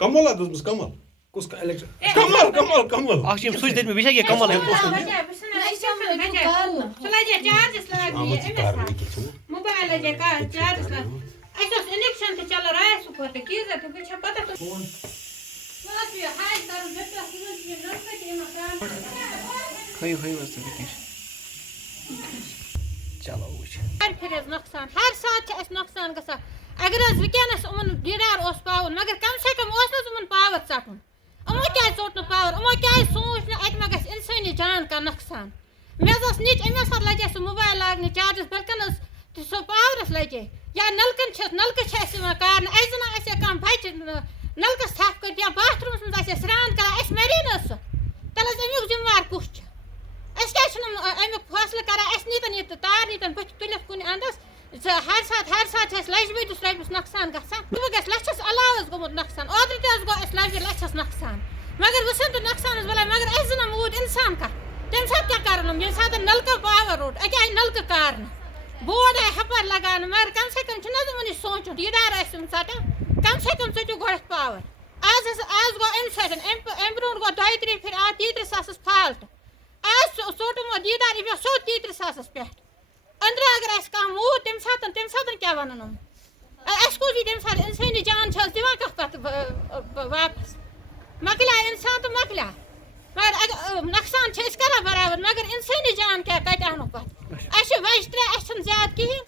कमल आदमी कमल किसका इलेक्ट्रिक कमल कमल कमल आखिम सुच देत में विषय कमल है मोबाइल जे का चार्ज ऐसा इलेक्शन तो चल रहा है सुपर के की जाते पीछे पता तो बस ये हाय कर बेटा सुन के नंबर के मकान खई वस्तु के चलो वो हर फिर नुकसान हर साथ है नुकसान गसा अगर अस वकनस उमन दीदार ओस पावर मगर कम से कम ओस न उमन पावर चटन उमो क्या चोट पावर उमो क्या सोच न अत में गस इंसानी जान का नुकसान मेजस निच एमस लगे सो मोबाइल लागने चार्जस बलकन सो पावरस लगे या नलकन नलक कार अजना कम बच्चे नलकस थप कर या बाथरूम मज स्नान कर मरी न सो तल अमुक जिम्मेवार कुछ क्या अमुक फैसले कर नीतन ये तार नीतन बच तुलित कुन अंदस हर साथ लजबीस रपस नुकसान गसान गस लछस अलाव गोमुत नुकसान ओत्र तज गो लज लछस नुकसान मगर वसन तो नुकसान बला मगर अजना मूद इंसान का तम साथ क्या कर ये साथ नलका पावर रोड अके नलक कार बोर्ड है हपर लगान मगर कम से कम वन सोचो दीदार कम से कम सोचो गो पावर आज गो अम ब्रो गो 2-3 फिर आ 33 सास फाल्ट आज सोटमो दीदार ये सो 33 सास पे अंदर अगर कम मूद तम सात क्या वन कूद तम सात इंसानी जान दिवान कत वापस मकलिया इंसान तो मकलिया मगर नुकसान कर बराबर मगर इंसानी जान क्या कत अनो पे वज 3 ज्यादा कहें